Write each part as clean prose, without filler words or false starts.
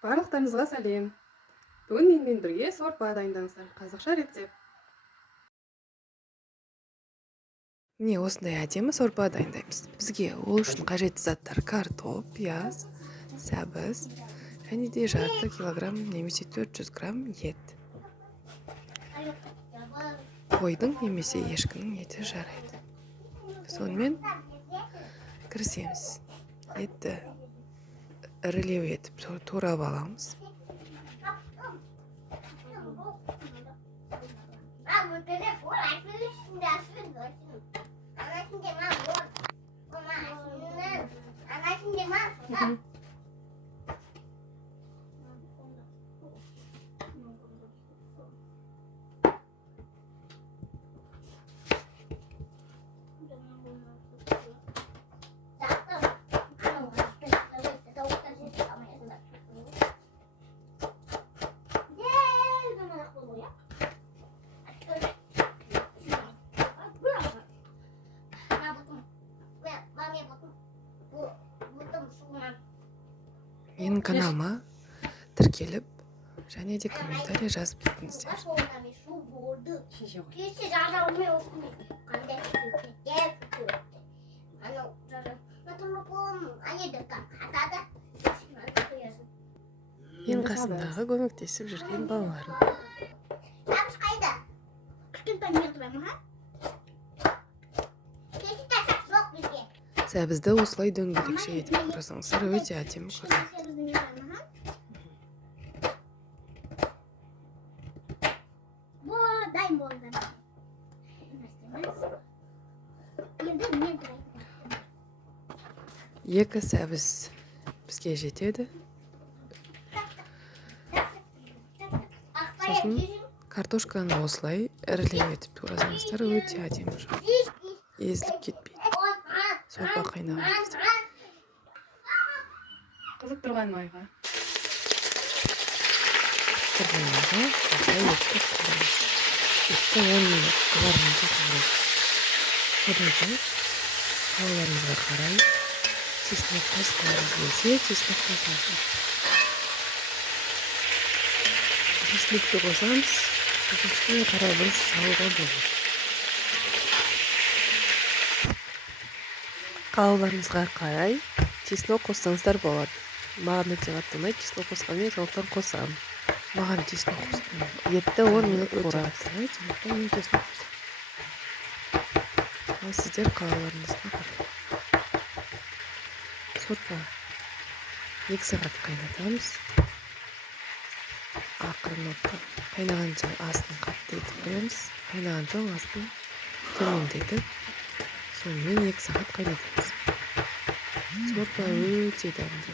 Барлықтарыңызға сәлем. Бүгін менімен бірге сорпа дайындаңыздар. Қазақша рецепт. Міне осындай әдемі сорпа дайындаймыз. Бізге ол үшін қажетті заттар: картоп, пияз, сәбіз және де жарты килограмм немесе 400 грамм ет. Қойдың немесе ешкінің еті жарайды. Сонымен кірісеміз. Етті ірілеу етіп турап аламыз. Менің каналыма тіркеліп, және де комментарий жазып кетіңіздер. Мен қасымдағы көмектесіп жүрген балаларым. Сәбізді осылай дөңгелекше етіп құрасаңыздар өте әдемі көрінеді. Екі сәбіз бізге жетеді. Сосын картошканы осылай ірілеу етіп құрасаңыздар өте әдемі шығады. Езіліп кетпейді. Сорпа қайнаған кезде. Қызып тұрған майға. Осылай етті қуырамыз. Етті 10 минут қызарғанша қуырайық. Одан кейін қалауларыңызға қарай чеснок қосқыңыз келсе, чеснок қосыңыздар. Чеснокты қосамыз, сосын кішкене қара бұрыш салуға болады. Қалауларыңызға қарай чеснок қоссаңыздар болады. Маған өте қатты ұнайды чеснок қосқанмен, сондықтан қосамын. Маған чеснок қостым. Етті 10 минут қуырамыз. Сондықтан мен чеснок қостым. Ал сіздер қалауларыңызға қарай. Сорпа 2 сағат қайнатамыз. Ақырын отта қайнағанша астын қатты етіп қоямыз. Қайнаған соң астын төмендетіп, сонымен 2 сағат қайнатамыз. Сорпа өте дәмді.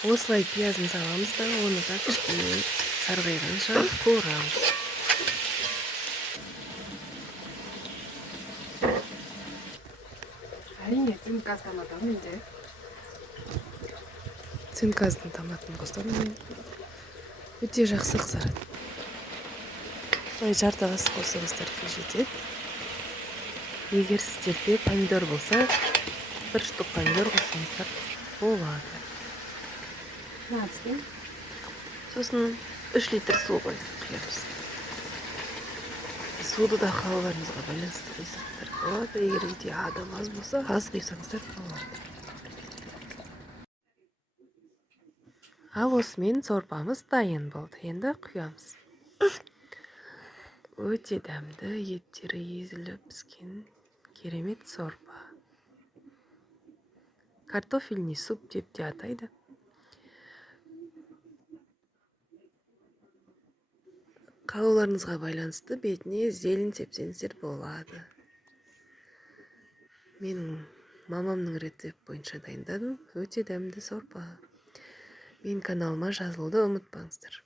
Осылай пиязын саламыз да, оны да кішкене сарғайғанша қуырамыз. Әрине, цинказ томатым менде. Цинказдың томатын қостым мен. Өте жақсы қызарады. Жарты қасық қоссаңыздар жетеді. Егер сіздерде помидор болса, 1 штук помидор қоссаңыздар болады. Сосын 3 литр су құямыз. Суды да қалауларыңызға байланысты құйсаңыздар болады. Егер үйде адам аз болса, аз құйсаңыздар болады. Ал осымен сорпамыз дайын болды. Енді құямыз. Өте дәмді, еттері езіліп піскен керемет сорпа. Картофельный суп деп те атайды. Қалауларыңызға байланысты бетіне зелень сепсеңіздер болады. Менің мамамның рецепт бойынша дайындадым. Өте дәмді сорпа. Мен каналыма жазылуды ұмытпаңыздар.